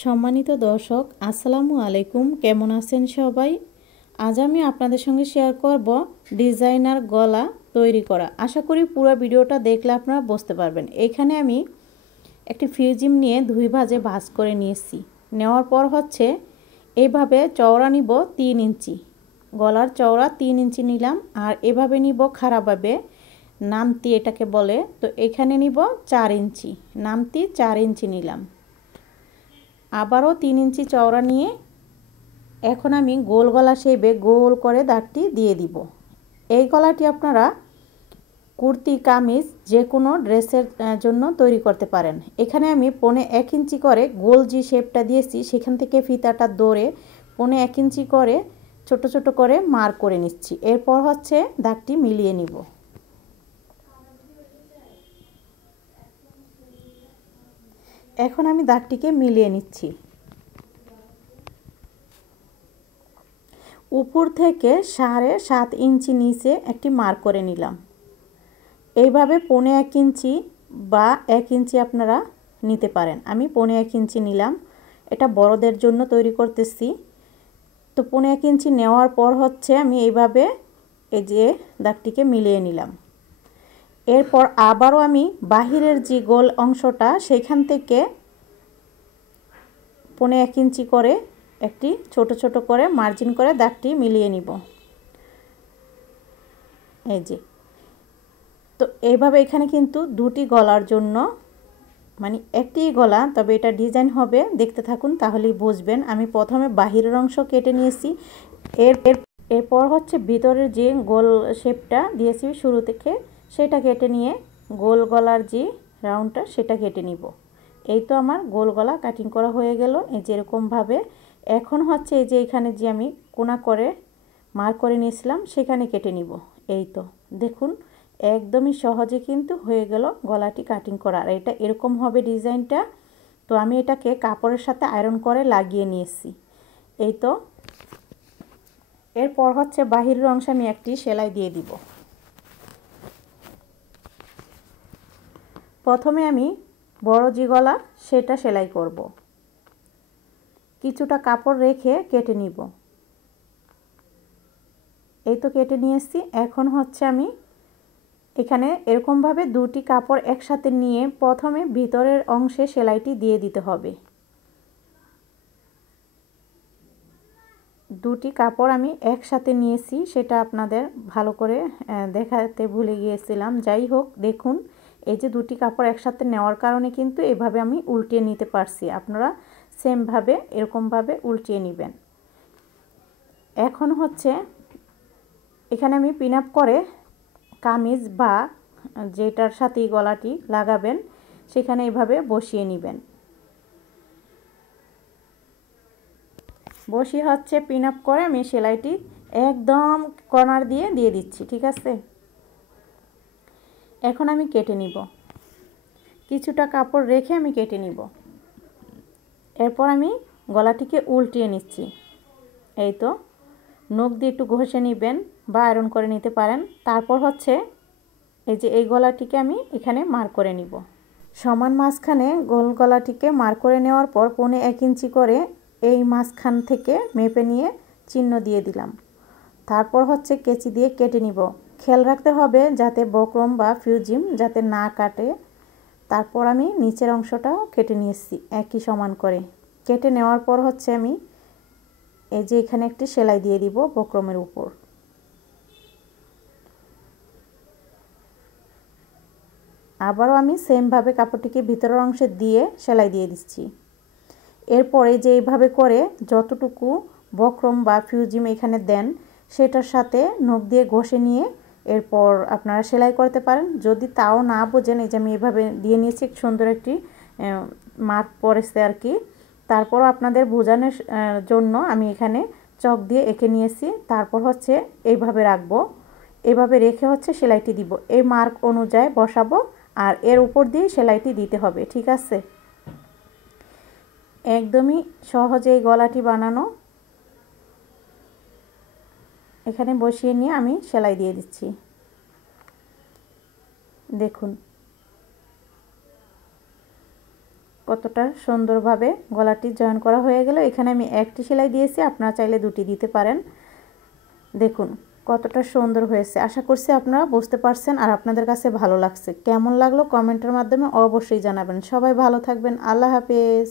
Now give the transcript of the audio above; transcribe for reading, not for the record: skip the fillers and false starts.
সম্মানিত দর্শক আসসালামু আলাইকুম, কেমন আছেন সবাই? আজ আমি আপনাদের সঙ্গে শেয়ার করব ডিজাইনার গলা তৈরি করা। আশা করি পুরো ভিডিওটা দেখলে আপনারা বুঝতে পারবেন। এখানে আমি একটি ফিউজিম নিয়ে দুই ভাঁজে ভাঁজ করে নিয়েছি। নেওয়ার পর হচ্ছে এইভাবে চওড়া নিব 3 ইঞ্চি, গলার চওড়া 3 ইঞ্চি নিলাম। আর এভাবে নিব খাড়াভাবে, নামতি এটাকে বলে। তো এখানে নিব 4 ইঞ্চি, নামতি 4 ইঞ্চি নিলাম। আবারও 3 ইঞ্চি চওড়া নিয়ে এখন আমি গোল গলা শেপে গোল করে দাগটি দিয়ে দিব। এই গলাটি আপনারা কুর্তি, কামিজ যে কোনো ড্রেসের জন্য তৈরি করতে পারেন। এখানে আমি 1.5 ইঞ্চি করে গোল যে শেপটা দিয়েছি সেখান থেকে ফিতাটা ধরে 1.5 ইঞ্চি করে ছোট ছোট করে মার্ক করে নিচ্ছি। এরপর হচ্ছে দাগটি মিলিয়ে নিব। এখন আমি দাগটিকে মিলিয়ে নিচ্ছি। উপর থেকে 7.5 ইঞ্চি নিচে একটি মার্ক করে নিলাম। এইভাবে 1.5 ইঞ্চি বা 1 ইঞ্চি আপনারা নিতে পারেন। আমি 1.5 ইঞ্চি নিলাম, এটা বড়দের জন্য তৈরি করতেছি। তো 1.5 ইঞ্চি নেওয়ার পর হচ্ছে আমি এইভাবে এই যে দাগটিকে মিলিয়ে নিলাম। এরপর আবারও আমি বাহিরের যে গোল অংশটা সেখান থেকে 1.5 ইঞ্চি করে একটি ছোট ছোট করে মার্জিন করে দাগটি মিলিয়ে নিব। এই যে, তো এইভাবে এখানে কিন্তু দুটি গলার জন্য, মানে একটি গলা, তবে এটা ডিজাইন হবে, দেখতে থাকুন তাহলেই বুঝবেন। আমি প্রথমে বাহিরের অংশ কেটে নিয়েছি। এরপর হচ্ছে ভিতরের যে গোল শেপটা দিয়েছি শুরু থেকে সেটা কেটে নিয়ে গোল গলার যে রাউন্ডটা সেটা কেটে নিব। এই তো আমার গোল গলা কাটিং করা হয়ে গেল। এই যেরকমভাবে এখন হচ্ছে এই যে এখানে যে আমি কোনা করে মার্ক করে নিয়েছিলাম সেখানে কেটে নিব। এই তো দেখুন একদমই সহজে কিন্তু হয়ে গেল গলাটি কাটিং করা। আর এটা এরকম হবে ডিজাইনটা। তো আমি এটাকে কাপড়ের সাথে আয়রন করে লাগিয়ে নিয়েছি। এই তো এরপর হচ্ছে বাহিরের অংশে আমি একটি সেলাই দিয়ে দিব। প্রথমে আমি বড় যে গলা সেটা সেলাই করব। কিছুটা কাপড় রেখে কেটে নিব। এই তো কেটে নিয়েছি। এখন হচ্ছে আমি এখানে এরকমভাবে দুটি কাপড় একসাথে নিয়ে প্রথমে ভিতরের অংশে সেলাইটি দিয়ে দিতে হবে। দুটি কাপড় আমি একসাথে নিয়েছি, সেটা আপনাদের ভালো করে দেখাতে ভুলে গিয়েছিলাম। যাই হোক, দেখুন এই যে দুটি কাপড় একসাথে নেওয়ার কারণে কিন্তু এভাবে আমি উল্টিয়ে নিতে পারছি। আপনারা সেমভাবে এরকমভাবে উল্টিয়ে নেবেন। এখন হচ্ছে এখানে আমি পিন আপ করে কামিজ বা যেটার সাথে গলাটি লাগাবেন সেখানে এইভাবে বসিয়ে নেবেন। বসিয়ে হচ্ছে পিন আপ করে আমি সেলাইটি একদম কর্নার দিয়ে দিচ্ছি। ঠিক আছে, এখন আমি কেটে নিব। কিছুটা কাপড় রেখে আমি কেটে নিব। এরপর আমি গলাটিকে উল্টিয়ে নিচ্ছি। এই তো নখ দিয়ে একটু ঘষে নেবেন বা আয়রন করে নিতে পারেন। তারপর হচ্ছে এই যে এই গলাটিকে আমি এখানে মার্ক করে নিব। সমান মাঝখানে গোল গলাটিকে মার্ক করে নেওয়ার পর 1.5 ইঞ্চি করে এই মাঝখান থেকে মেপে নিয়ে চিহ্ন দিয়ে দিলাম। তারপর হচ্ছে কেচি দিয়ে কেটে নিব। খেয়াল রাখতে হবে যাতে বক্রম বা ফিউজিম যাতে না কাটে। তারপর আমি নিচের অংশটাও কেটে নিয়েছি একই সমান করে। কেটে নেওয়ার পর হচ্ছে আমি এই যে এখানে একটি সেলাই দিয়ে দিব বক্রমের উপর। আবারও আমি সেমভাবে কাপড়টিকে ভিতরের অংশে দিয়ে সেলাই দিয়ে দিচ্ছি। এরপরে যে এইভাবে করে যতটুকু বক্রম বা ফিউজিম এখানে দেন সেটার সাথে নখ দিয়ে ঘষে নিয়ে এরপর আপনারা সেলাই করতে পারেন। যদি তাও না বোঝেন, এই যে আমি এভাবে দিয়ে নিয়েছি, সুন্দর একটি মার্ক পড়েছে আর কি। তারপর আপনাদের বোঝানোর জন্য আমি এখানে চক দিয়ে এঁকে নিয়েছি। তারপর হচ্ছে এইভাবে রাখবো। এভাবে রেখে হচ্ছে সেলাইটি দিব। এই মার্ক অনুযায়ী বসাবো আর এর উপর দিয়ে সেলাইটি দিতে হবে। ঠিক আছে, একদমই সহজে এই গলাটি বানানো। এখানে বসিয়ে নিয়ে আমি সেলাই দিয়ে দিচ্ছি। দেখুন কতটা সুন্দরভাবে গলাটি জয়েন করা হয়ে গেল। এখানে আমি একটি সেলাই দিয়েছি, আপনারা চাইলে দুটি দিতে পারেন। দেখুন কতটা সুন্দর হয়েছে। আশা করছি আপনারা বুঝতে পারছেন আর আপনাদের কাছে ভালো লাগছে। কেমন লাগলো কমেন্টের মাধ্যমে অবশ্যই জানাবেন। সবাই ভালো থাকবেন। আল্লাহ হাফেজ।